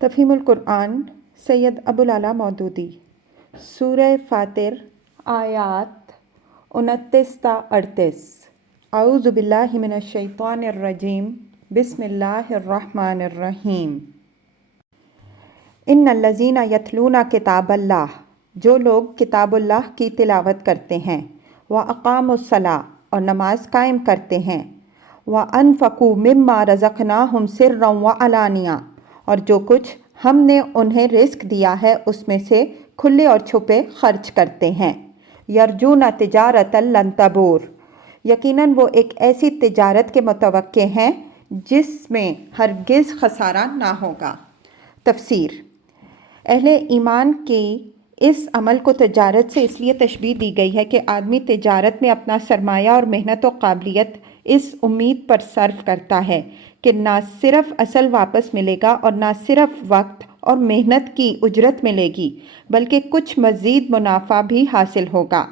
تفہیم القرآن سید ابوالعلا مودودی سورہ فاطر آیات 29 تا 38۔ اعوذ باللہ من الشیطان الرجیم بسم اللہ الرحمن الرحیم۔ ان الذین یتلون کتاب اللہ، جو لوگ کتاب اللہ کی تلاوت کرتے ہیں، واقاموا الصلاۃ اور نماز قائم کرتے ہیں، وانفقوا مما رزقناہم سرا وعلانیہ اور جو کچھ ہم نے انہیں رزق دیا ہے اس میں سے کھلے اور چھپے خرچ کرتے ہیں، یرجون تجارۃ لن تبور، یقیناً وہ ایک ایسی تجارت کے متوقع ہیں جس میں ہرگز خسارہ نہ ہوگا۔ تفسیر۔ اہل ایمان کی اس عمل کو تجارت سے اس لیے تشبیہ دی گئی ہے کہ آدمی تجارت میں اپنا سرمایہ اور محنت و قابلیت اس امید پر صرف کرتا ہے کہ نہ صرف اصل واپس ملے گا اور نہ صرف وقت اور محنت کی اجرت ملے گی بلکہ کچھ مزید منافع بھی حاصل ہوگا۔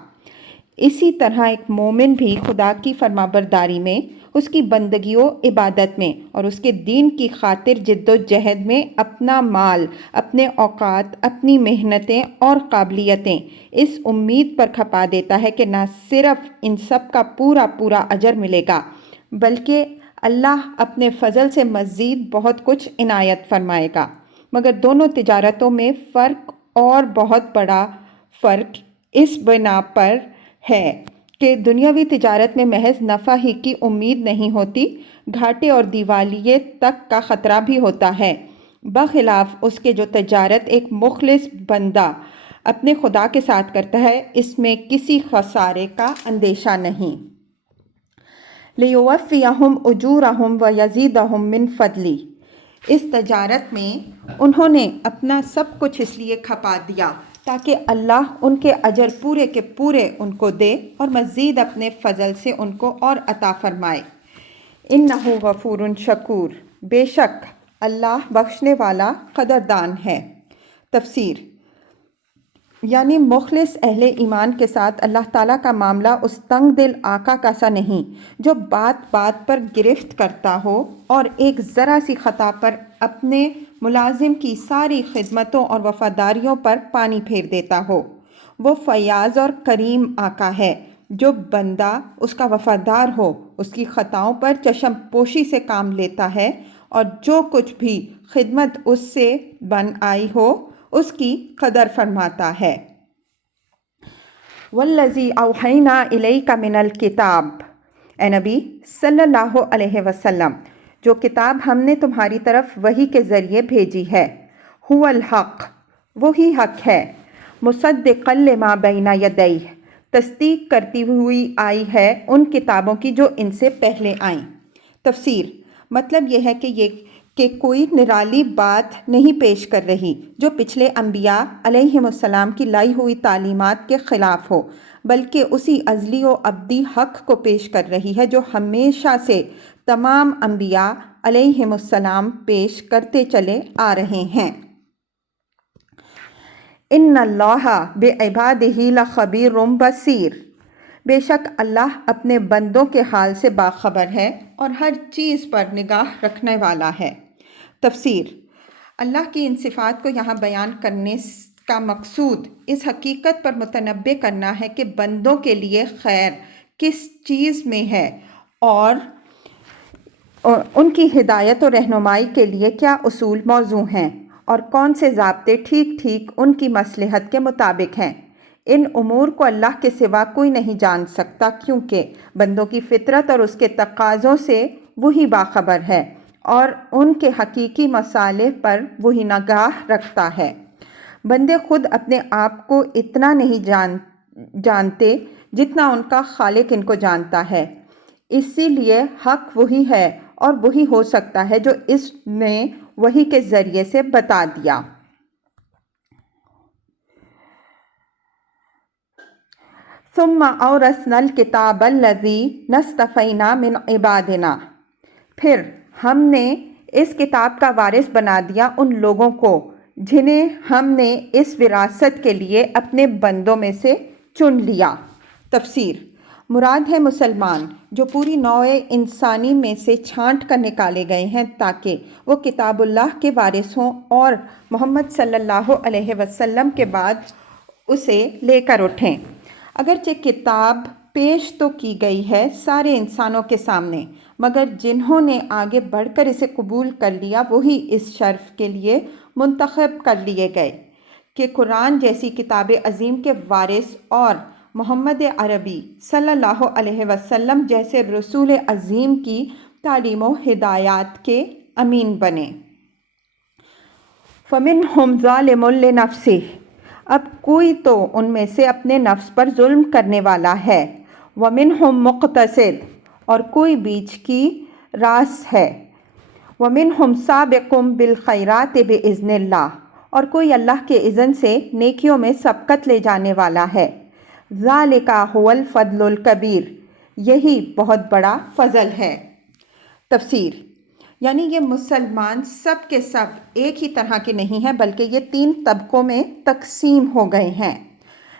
اسی طرح ایک مومن بھی خدا کی فرمانبرداری میں، اس کی بندگی و عبادت میں اور اس کے دین کی خاطر جد و جہد میں اپنا مال، اپنے اوقات، اپنی محنتیں اور قابلیتیں اس امید پر کھپا دیتا ہے کہ نہ صرف ان سب کا پورا اجر ملے گا بلکہ اللہ اپنے فضل سے مزید بہت کچھ عنایت فرمائے گا۔ مگر دونوں تجارتوں میں فرق، اور بہت بڑا فرق اس بنا پر ہے کہ دنیاوی تجارت میں محض نفع ہی کی امید نہیں ہوتی، گھاٹے اور دیوالیے تک کا خطرہ بھی ہوتا ہے، بخلاف اس کے جو تجارت ایک مخلص بندہ اپنے خدا کے ساتھ کرتا ہے، اس میں کسی خسارے کا اندیشہ نہیں۔ لِيُوَفِّيَهُمْ أُجُورَهُمْ وَيَزِيدَهُمْ مِنْ فَضْلِهِ، اس تجارت میں انہوں نے اپنا سب کچھ اس لیے کھپا دیا تاکہ اللہ ان کے اجر پورے کے پورے ان کو دے اور مزید اپنے فضل سے ان کو اور عطا فرمائے۔ اِنَّهُ غَفُورٌ شَکُور، بے شک اللہ بخشنے والا قدردان ہے۔ تفسیر۔ یعنی مخلص اہل ایمان کے ساتھ اللہ تعالیٰ کا معاملہ اس تنگ دل آقا کا سا نہیں جو بات بات پر گرفت کرتا ہو اور ایک ذرا سی خطا پر اپنے ملازم کی ساری خدمتوں اور وفاداریوں پر پانی پھیر دیتا ہو۔ وہ فیاض اور کریم آقا ہے جو بندہ اس کا وفادار ہو اس کی خطاؤں پر چشم پوشی سے کام لیتا ہے اور جو کچھ بھی خدمت اس سے بن آئی ہو اس کی قدر فرماتا ہے۔ وَالَّذِي أَوْحَيْنَا إِلَيْكَ مِنَ الْكِتَابِ، اے نبی صلی اللہ علیہ وسلم، جو کتاب ہم نے تمہاری طرف وحی کے ذریعے بھیجی ہے، هُوَ الْحَقُّ، وہی حق ہے، مُصَدِّقًا لِمَا بَيْنَ يَدَيْهِ، تصدیق کرتی ہوئی آئی ہے ان کتابوں کی جو ان سے پہلے آئیں۔ تفسیر۔ مطلب یہ ہے کہ کوئی نرالی بات نہیں پیش کر رہی جو پچھلے انبیاء علیہم السلام کی لائی ہوئی تعلیمات کے خلاف ہو، بلکہ اسی ازلی و ابدی حق کو پیش کر رہی ہے جو ہمیشہ سے تمام انبیاء علیہم السلام پیش کرتے چلے آ رہے ہیں۔ ان اللہ بعبادہ لخبیر بصیر، بے شک اللہ اپنے بندوں کے حال سے باخبر ہے اور ہر چیز پر نگاہ رکھنے والا ہے۔ تفسیر۔ اللہ کی ان صفات کو یہاں بیان کرنے کا مقصود اس حقیقت پر متنبہ کرنا ہے کہ بندوں کے لیے خیر کس چیز میں ہے اور ان کی ہدایت و رہنمائی کے لیے کیا اصول موزوں ہیں اور کون سے ضابطے ٹھیک ان کی مصلحت کے مطابق ہیں۔ ان امور کو اللہ کے سوا کوئی نہیں جان سکتا کیونکہ بندوں کی فطرت اور اس کے تقاضوں سے وہی باخبر ہے اور ان کے حقیقی مصالح پر وہی نگاہ رکھتا ہے۔ بندے خود اپنے آپ کو اتنا نہیں جانتے جتنا ان کا خالق ان کو جانتا ہے، اسی لیے حق وہی ہے اور وہی ہو سکتا ہے جو اس نے وحی کے ذریعے سے بتا دیا۔ ثم اورثنا الکتاب الذی نصطفینا من عبادنا، پھر ہم نے اس کتاب کا وارث بنا دیا ان لوگوں کو جنہیں ہم نے اس وراثت کے لیے اپنے بندوں میں سے چن لیا۔ تفسیر۔ مراد ہے مسلمان جو پوری نوع انسانی میں سے چھانٹ کر نکالے گئے ہیں تاکہ وہ کتاب اللہ کے وارث ہوں اور محمد صلی اللہ علیہ وسلم کے بعد اسے لے کر اٹھیں۔ اگرچہ کتاب پیش تو کی گئی ہے سارے انسانوں کے سامنے، مگر جنہوں نے آگے بڑھ کر اسے قبول کر لیا وہی اس شرف کے لیے منتخب کر لیے گئے کہ قرآن جیسی کتاب عظیم کے وارث اور محمد عربی صلی اللہ علیہ وسلم جیسے رسول عظیم کی تعلیم و ہدایات کے امین بنے۔ فَمِنْهُمْ ظَالِمٌ لِنَفْسِهِ، اب کوئی تو ان میں سے اپنے نفس پر ظلم کرنے والا ہے، وَمِنْهُمْ مُقْتَصِدٌ، اور کوئی بیچ کی راس ہے، وَمِنْهُمْ سَابِقٌ بِالْخَيْرَاتِ بِإِذْنِ اللَّهِ، اور کوئی اللہ کے اذن سے نیکیوں میں سبقت لے جانے والا ہے۔ ذَلِكَ هُوَ الْفَضْلُ الْكَبِيرُ، یہی بہت بڑا فضل ہے۔ تفسیر، یعنی یہ مسلمان سب کے سب ایک ہی طرح کے نہیں ہیں بلکہ یہ 3 طبقوں میں تقسیم ہو گئے ہیں۔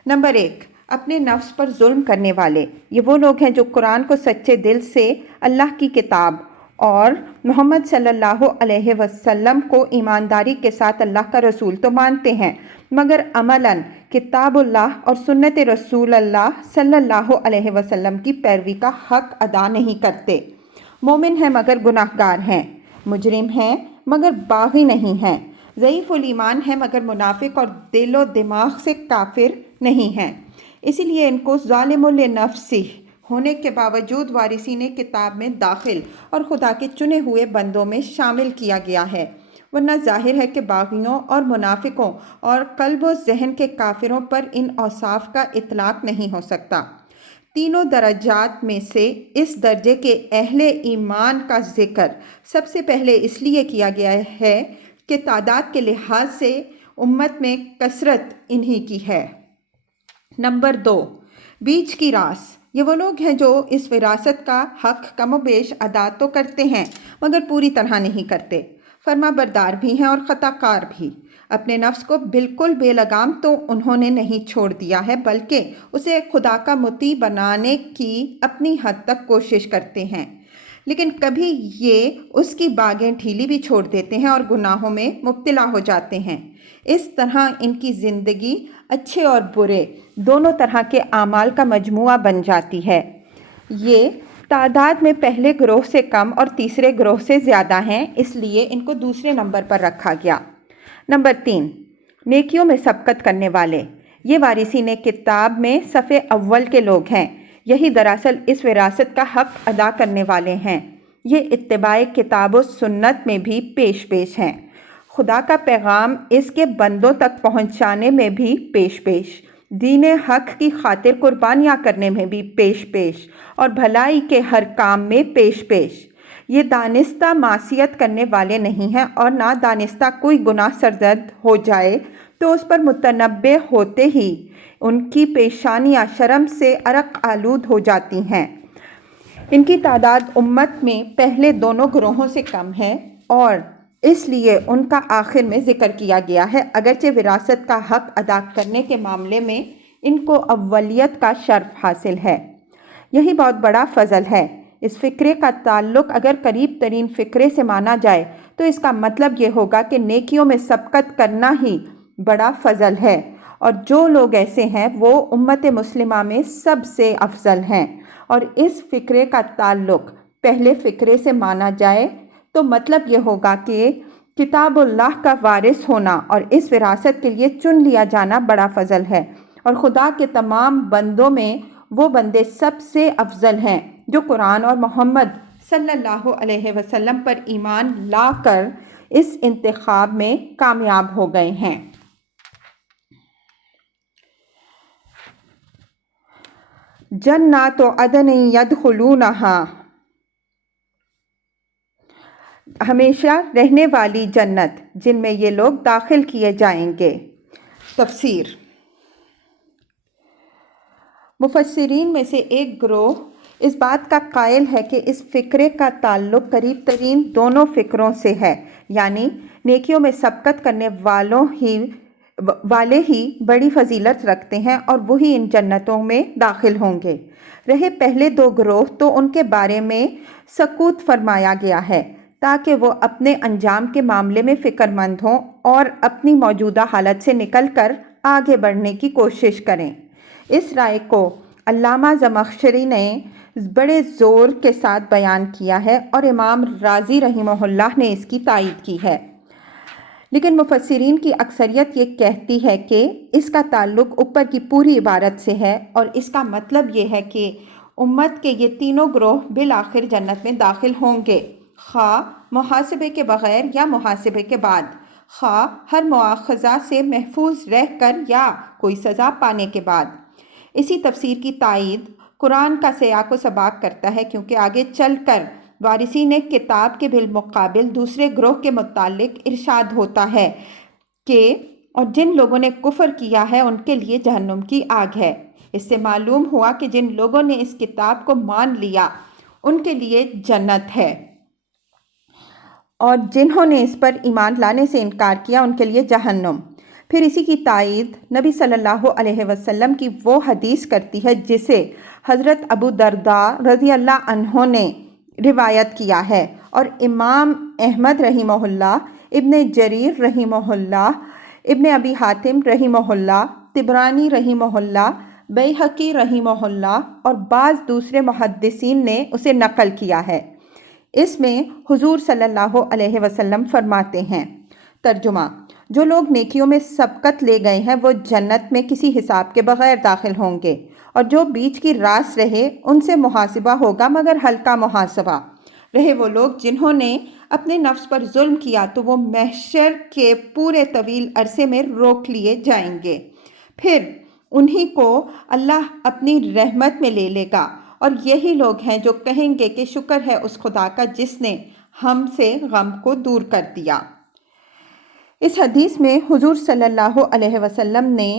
نمبر 1، اپنے نفس پر ظلم کرنے والے، یہ وہ لوگ ہیں جو قرآن کو سچے دل سے اللہ کی کتاب اور محمد صلی اللہ علیہ وسلم کو ایمانداری کے ساتھ اللہ کا رسول تو مانتے ہیں مگر عملاً کتاب اللہ اور سنت رسول اللہ صلی اللہ علیہ وسلم کی پیروی کا حق ادا نہیں کرتے۔ مومن ہیں مگر گناہ گار ہیں، مجرم ہیں مگر باغی نہیں ہیں، ضعیف الایمان ہیں مگر منافق اور دل و دماغ سے کافر نہیں ہیں۔ اسی لیے ان کو ظالم لنفسہ ہونے کے باوجود وارثین کتاب میں داخل اور خدا کے چنے ہوئے بندوں میں شامل کیا گیا ہے، ورنہ ظاہر ہے کہ باغیوں اور منافقوں اور قلب و ذہن کے کافروں پر ان اوصاف کا اطلاق نہیں ہو سکتا۔ تینوں درجات میں سے اس درجے کے اہل ایمان کا ذکر سب سے پہلے اس لیے کیا گیا ہے کہ تعداد کے لحاظ سے امت میں کثرت انہی کی ہے۔ نمبر 2، بیچ کی راس، یہ وہ لوگ ہیں جو اس وراثت کا حق کم و بیش ادا تو کرتے ہیں مگر پوری طرح نہیں کرتے، فرما بردار بھی ہیں اور خطا کار بھی۔ اپنے نفس کو بالکل بے لگام تو انہوں نے نہیں چھوڑ دیا ہے بلکہ اسے خدا کا مطیع بنانے کی اپنی حد تک کوشش کرتے ہیں، لیکن کبھی یہ اس کی باگیں ڈھیلی بھی چھوڑ دیتے ہیں اور گناہوں میں مبتلا ہو جاتے ہیں۔ اس طرح ان کی زندگی اچھے اور برے دونوں طرح کے اعمال کا مجموعہ بن جاتی ہے۔ یہ تعداد میں پہلے گروہ سے کم اور تیسرے گروہ سے زیادہ ہیں، اس لیے ان کو دوسرے نمبر پر رکھا گیا۔ نمبر 3، نیکیوں میں سبقت کرنے والے، یہ وارثین کتاب میں صف اول کے لوگ ہیں، یہی دراصل اس وراثت کا حق ادا کرنے والے ہیں۔ یہ اتباع کتاب و سنت میں بھی پیش ہیں، خدا کا پیغام اس کے بندوں تک پہنچانے میں بھی پیش، دین حق کی خاطر قربانیاں کرنے میں بھی پیش اور بھلائی کے ہر کام میں پیش۔ یہ دانستہ معصیت کرنے والے نہیں ہیں اور نہ دانستہ کوئی گناہ سرزد ہو جائے تو اس پر متنبہ ہوتے ہی ان کی پیشانیاں شرم سے عرق آلود ہو جاتی ہیں۔ ان کی تعداد امت میں پہلے دونوں گروہوں سے کم ہے اور اس لیے ان کا آخر میں ذکر کیا گیا ہے، اگرچہ وراثت کا حق ادا کرنے کے معاملے میں ان کو اولیت کا شرف حاصل ہے۔ یہی بہت بڑا فضل ہے۔ اس فقرے کا تعلق اگر قریب ترین فقرے سے مانا جائے تو اس کا مطلب یہ ہوگا کہ نیکیوں میں سبقت کرنا ہی بڑا فضل ہے، اور جو لوگ ایسے ہیں وہ امت مسلمہ میں سب سے افضل ہیں۔ اور اس فقرے کا تعلق پہلے فقرے سے مانا جائے تو مطلب یہ ہوگا کہ کتاب اللہ کا وارث ہونا اور اس وراثت کے لیے چن لیا جانا بڑا فضل ہے، اور خدا کے تمام بندوں میں وہ بندے سب سے افضل ہیں جو قرآن اور محمد صلی اللہ علیہ وسلم پر ایمان لا کر اس انتخاب میں کامیاب ہو گئے ہیں۔ جنات عدن یدخلونہا، ہمیشہ رہنے والی جنت جن میں یہ لوگ داخل کیے جائیں گے۔ تفسیر، مفسرین میں سے ایک گروہ اس بات کا قائل ہے کہ اس فقرے کا تعلق قریب ترین دونوں فقروں سے ہے، یعنی نیکیوں میں سبقت کرنے والوں ہی والے ہی بڑی فضیلت رکھتے ہیں اور وہی ان جنتوں میں داخل ہوں گے۔ رہے پہلے دو گروہ تو ان کے بارے میں سکوت فرمایا گیا ہے تاکہ وہ اپنے انجام کے معاملے میں فکر مند ہوں اور اپنی موجودہ حالت سے نکل کر آگے بڑھنے کی کوشش کریں۔ اس رائے کو علامہ زمخشری نے بڑے زور کے ساتھ بیان کیا ہے اور امام رازی رحمہ اللہ نے اس کی تائید کی ہے، لیکن مفسرین کی اکثریت یہ کہتی ہے کہ اس کا تعلق اوپر کی پوری عبارت سے ہے اور اس کا مطلب یہ ہے کہ امت کے یہ تینوں گروہ بالآخر جنت میں داخل ہوں گے، خواہ محاسبے کے بغیر یا محاسبے کے بعد، خواہ ہر مواخذہ سے محفوظ رہ کر یا کوئی سزا پانے کے بعد۔ اسی تفسیر کی تائید قرآن کا سیاق و سباق کرتا ہے، کیونکہ آگے چل کر وارثین کتاب کے بالمقابل دوسرے گروہ کے متعلق ارشاد ہوتا ہے کہ اور جن لوگوں نے کفر کیا ہے ان کے لیے جہنم کی آگ ہے۔ اس سے معلوم ہوا کہ جن لوگوں نے اس کتاب کو مان لیا ان کے لیے جنت ہے، اور جنہوں نے اس پر ایمان لانے سے انکار کیا ان کے لیے جہنم۔ پھر اسی کی تائید نبی صلی اللہ علیہ وسلم کی وہ حدیث کرتی ہے جسے حضرت ابو درداء رضی اللہ عنہ نے روایت کیا ہے اور امام احمد رحمہ اللہ، ابن جریر رحمہ اللہ، ابن ابی حاتم رحمہ اللہ، طبرانی رحمہ اللہ، بیہقی رحمہ اللہ اور بعض دوسرے محدثین نے اسے نقل کیا ہے۔ اس میں حضور صلی اللہ علیہ وسلم فرماتے ہیں، ترجمہ: جو لوگ نیکیوں میں سبقت لے گئے ہیں وہ جنت میں کسی حساب کے بغیر داخل ہوں گے، اور جو بیچ کی راس رہے ان سے محاسبہ ہوگا مگر ہلکا محاسبہ۔ رہے وہ لوگ جنہوں نے اپنے نفس پر ظلم کیا تو وہ محشر کے پورے طویل عرصے میں روک لیے جائیں گے، پھر انہی کو اللہ اپنی رحمت میں لے لے گا، اور یہی لوگ ہیں جو کہیں گے کہ شکر ہے اس خدا کا جس نے ہم سے غم کو دور کر دیا۔ اس حدیث میں حضور صلی اللہ علیہ وسلم نے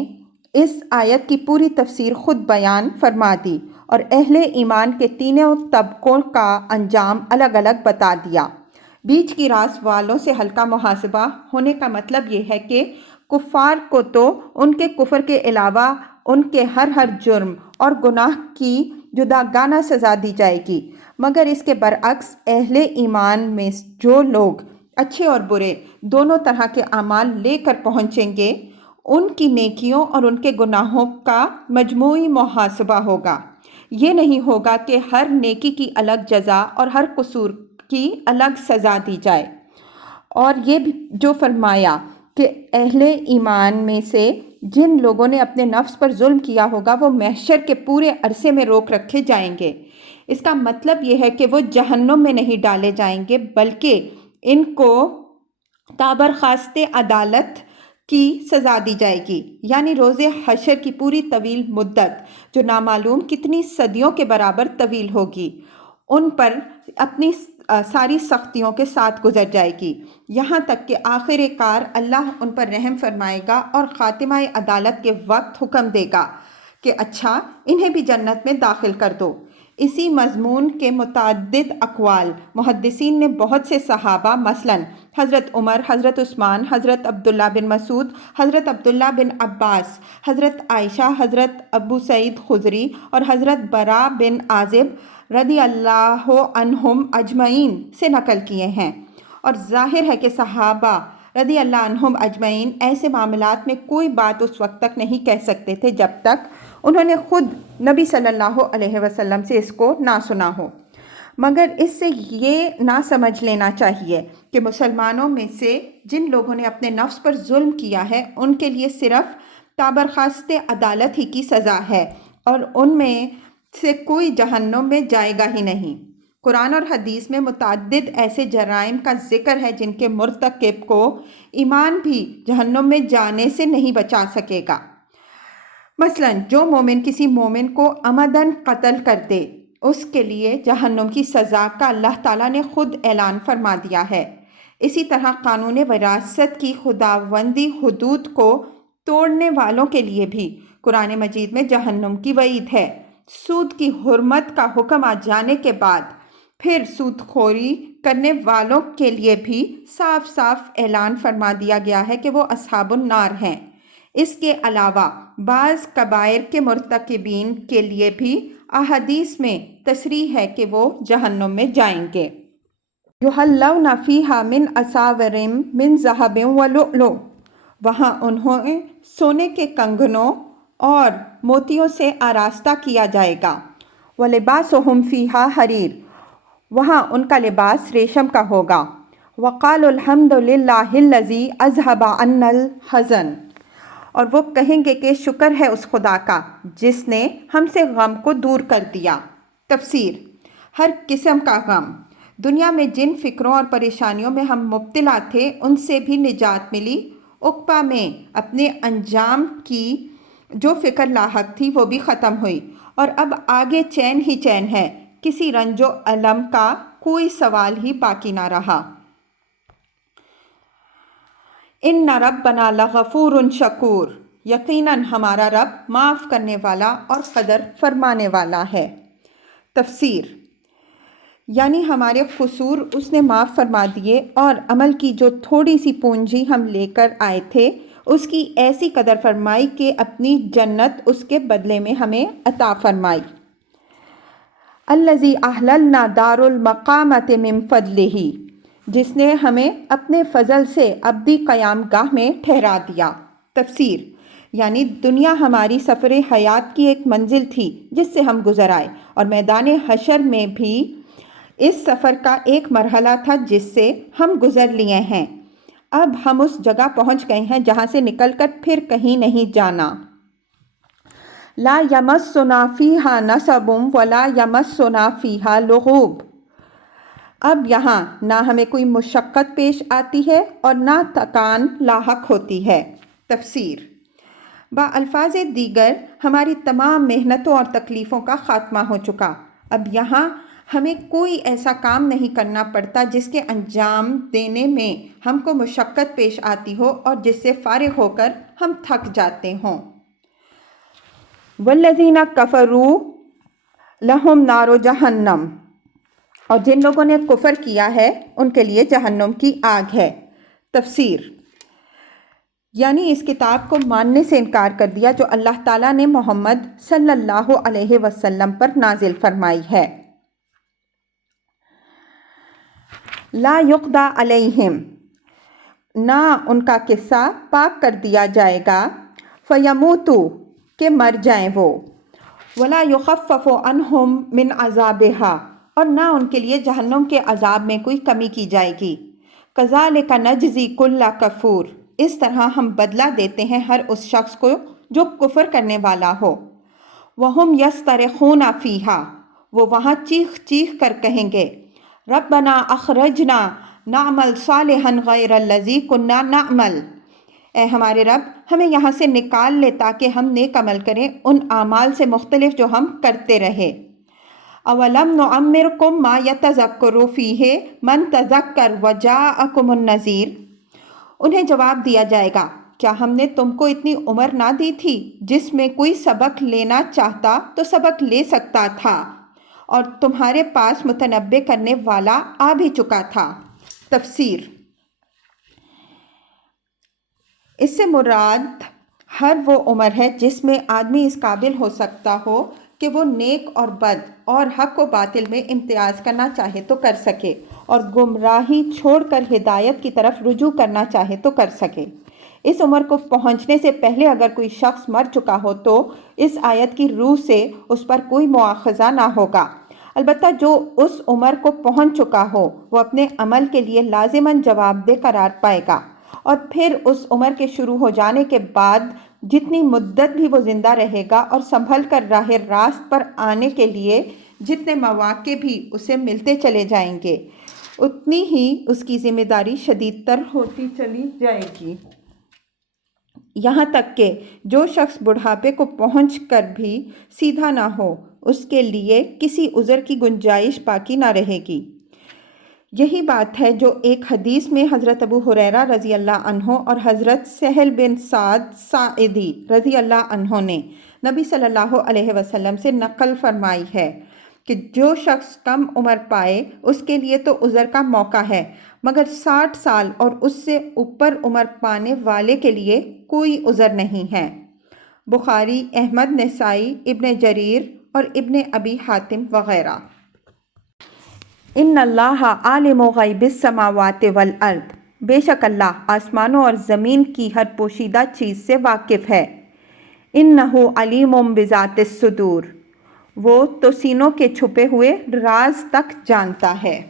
اس آیت کی پوری تفسیر خود بیان فرما دی اور اہل ایمان کے تینوں طبقوں کا انجام الگ الگ بتا دیا۔ بیچ کی راس والوں سے ہلکا محاسبہ ہونے کا مطلب یہ ہے کہ کفار کو تو ان کے کفر کے علاوہ ان کے ہر جرم اور گناہ کی جداگانہ سزا دی جائے گی، مگر اس کے برعکس اہل ایمان میں جو لوگ اچھے اور برے دونوں طرح کے اعمال لے کر پہنچیں گے ان کی نیکیوں اور ان کے گناہوں کا مجموعی محاسبہ ہوگا۔ یہ نہیں ہوگا کہ ہر نیکی کی الگ جزا اور ہر قصور کی الگ سزا دی جائے۔ اور یہ بھی جو فرمایا کہ اہل ایمان میں سے جن لوگوں نے اپنے نفس پر ظلم کیا ہوگا وہ محشر کے پورے عرصے میں روک رکھے جائیں گے، اس کا مطلب یہ ہے کہ وہ جہنم میں نہیں ڈالے جائیں گے بلکہ ان کو تابرخواست عدالت کی سزا دی جائے گی، یعنی روز حشر کی پوری طویل مدت جو نامعلوم کتنی صدیوں کے برابر طویل ہوگی ان پر اپنی ساری سختیوں کے ساتھ گزر جائے گی، یہاں تک کہ آخر کار اللہ ان پر رحم فرمائے گا اور خاتمہ عدالت کے وقت حکم دے گا کہ اچھا انہیں بھی جنت میں داخل کر دو۔ اسی مضمون کے متعدد اقوال محدثین نے بہت سے صحابہ مثلاً حضرت عمر، حضرت عثمان، حضرت عبداللہ بن مسعود، حضرت عبداللہ بن عباس، حضرت عائشہ، حضرت ابو سعید خدری اور حضرت براء بن عازب رضی اللہ عنہم اجمعین سے نقل کیے ہیں، اور ظاہر ہے کہ صحابہ رضی اللہ عنہم اجمعین ایسے معاملات میں کوئی بات اس وقت تک نہیں کہہ سکتے تھے جب تک انہوں نے خود نبی صلی اللہ علیہ وسلم سے اس کو نہ سنا ہو، مگر اس سے یہ نہ سمجھ لینا چاہیے کہ مسلمانوں میں سے جن لوگوں نے اپنے نفس پر ظلم کیا ہے ان کے لیے صرف تابرخواست عدالت ہی کی سزا ہے اور ان میں سے کوئی جہنم میں جائے گا ہی نہیں۔ قرآن اور حدیث میں متعدد ایسے جرائم کا ذکر ہے جن کے مرتکب کو ایمان بھی جہنم میں جانے سے نہیں بچا سکے گا۔ مثلاً جو مومن کسی مومن کو عمداً قتل کر دے اس کے لیے جہنم کی سزا کا اللہ تعالیٰ نے خود اعلان فرما دیا ہے۔ اسی طرح قانون وراثت کی خداوندی حدود کو توڑنے والوں کے لیے بھی قرآن مجید میں جہنم کی وعید ہے۔ سود کی حرمت کا حکم آ جانے کے بعد پھر سود خوری کرنے والوں کے لیے بھی صاف صاف اعلان فرما دیا گیا ہے کہ وہ اصحاب النار ہیں۔ اس کے علاوہ بعض کبائر کے مرتکبین کے لیے بھی احادیث میں تصریح ہے کہ وہ جہنم میں جائیں گے۔ یحلون فیہا من اساور من ذہب ولؤلؤ، وہاں انہیں سونے کے کنگنوں اور موتیوں سے آراستہ کیا جائے گا۔ وَلِبَاسُهُمْ فِيهَا حَرِيرٌ، وہاں ان کا لباس ریشم کا ہوگا۔ وَقَالُوا الْحَمْدُ لِلَّهِ الَّذِي أَذْهَبَ عَنَّا الْحَزَنَ، اور وہ کہیں گے کہ شکر ہے اس خدا کا جس نے ہم سے غم کو دور کر دیا۔ تفسیر: ہر قسم کا غم، دنیا میں جن فکروں اور پریشانیوں میں ہم مبتلا تھے ان سے بھی نجات ملی۔ عقبہ میں اپنے انجام کی جو فکر لاحق تھی وہ بھی ختم ہوئی، اور اب آگے چین ہی چین ہے، کسی رنج و الم کا کوئی سوال ہی باقی نہ رہا۔ ان ربنا لغفور شکور، یقیناً ہمارا رب معاف کرنے والا اور قدر فرمانے والا ہے۔ تفسیر: یعنی ہمارے قصور اس نے معاف فرما دیے، اور عمل کی جو تھوڑی سی پونجی ہم لے کر آئے تھے اس کی ایسی قدر فرمائی کہ اپنی جنت اس کے بدلے میں ہمیں عطا فرمائی۔ الذی احللنا دار المقامۃ من فضلہ، جس نے ہمیں اپنے فضل سے ابدی قیام گاہ میں ٹھہرا دیا۔ تفسیر: یعنی دنیا ہماری سفر حیات کی ایک منزل تھی جس سے ہم گزر آئے، اور میدان حشر میں بھی اس سفر کا ایک مرحلہ تھا جس سے ہم گزر لیے ہیں۔ اب ہم اس جگہ پہنچ گئے ہیں جہاں سے نکل کر پھر کہیں نہیں جانا۔ لا یمسنا فیہا نصب ولا یمسنا فیہا لغوب، اب یہاں نہ ہمیں کوئی مشقت پیش آتی ہے اور نہ تھکان لاحق ہوتی ہے۔ تفسیر: الفاظ دیگر ہماری تمام محنتوں اور تکلیفوں کا خاتمہ ہو چکا، اب یہاں ہمیں کوئی ایسا کام نہیں کرنا پڑتا جس کے انجام دینے میں ہم کو مشقت پیش آتی ہو اور جس سے فارغ ہو کر ہم تھک جاتے ہوں۔ والذین کفروا لہم نار جہنم، اور جن لوگوں نے کفر کیا ہے ان کے لیے جہنم کی آگ ہے۔ تفسیر: یعنی اس کتاب کو ماننے سے انکار کر دیا جو اللہ تعالیٰ نے محمد صلی اللہ علیہ وسلم پر نازل فرمائی ہے۔ لا یقضی علیہم، نہ ان کا قصہ پاک کر دیا جائے گا، فیموتوا، کہ مر جائیں وہ، ولا یخفف عنہم من عذابہا، اور نہ ان کے لیے جہنم کے عذاب میں کوئی کمی کی جائے گی۔ کذالک نجزی کل کفور، اس طرح ہم بدلہ دیتے ہیں ہر اس شخص کو جو کفر کرنے والا ہو۔ وہم یصطرخون فیہا، وہ وہاں چیخ چیخ کر کہیں گے، ربنا اخرجنا نعمل صالحا غیر الذی کنا نعمل، اے ہمارے رب ہمیں یہاں سے نکال لے تاکہ ہم نیک عمل کریں ان اعمال سے مختلف جو ہم کرتے رہے۔ اولم نعمرکم ما یتذکر فیہ من تذکر وجاءکم النذیر، انہیں جواب دیا جائے گا، کیا ہم نے تم کو اتنی عمر نہ دی تھی جس میں کوئی سبق لینا چاہتا تو سبق لے سکتا تھا، اور تمہارے پاس متنبع کرنے والا آ بھی چکا تھا۔ تفسیر: اس سے مراد ہر وہ عمر ہے جس میں آدمی اس قابل ہو سکتا ہو کہ وہ نیک اور بد اور حق و باطل میں امتیاز کرنا چاہے تو کر سکے، اور گمراہی چھوڑ کر ہدایت کی طرف رجوع کرنا چاہے تو کر سکے۔ اس عمر کو پہنچنے سے پہلے اگر کوئی شخص مر چکا ہو تو اس آیت کی روح سے اس پر کوئی مواخذہ نہ ہوگا، البتہ جو اس عمر کو پہنچ چکا ہو وہ اپنے عمل کے لیے لازماً جواب دہ قرار پائے گا، اور پھر اس عمر کے شروع ہو جانے کے بعد جتنی مدت بھی وہ زندہ رہے گا اور سنبھل کر راہ راست پر آنے کے لیے جتنے مواقع بھی اسے ملتے چلے جائیں گے اتنی ہی اس کی ذمہ داری شدید تر ہوتی چلی جائے گی، یہاں تک کہ جو شخص بڑھاپے کو پہنچ کر بھی سیدھا نہ ہو اس کے لیے کسی عذر کی گنجائش باقی نہ رہے گی۔ یہی بات ہے جو ایک حدیث میں حضرت ابو ہریرہ رضی اللہ عنہ اور حضرت سہل بن سعد ساعدی رضی اللہ عنہ نے نبی صلی اللہ علیہ وسلم سے نقل فرمائی ہے کہ جو شخص کم عمر پائے اس کے لیے تو عذر کا موقع ہے، مگر 60 سال اور اس سے اوپر عمر پانے والے کے لیے کوئی عذر نہیں ہے۔ بخاری، احمد، نسائی، ابن جریر اور ابن ابی حاتم وغیرہ۔ ان اللہ عالم غیب السماوات والارض، بے شک اللہ آسمانوں اور زمین کی ہر پوشیدہ چیز سے واقف ہے۔ انہ علیم بذات الصدور، وہ تو سینوں کے چھپے ہوئے راز تک جانتا ہے۔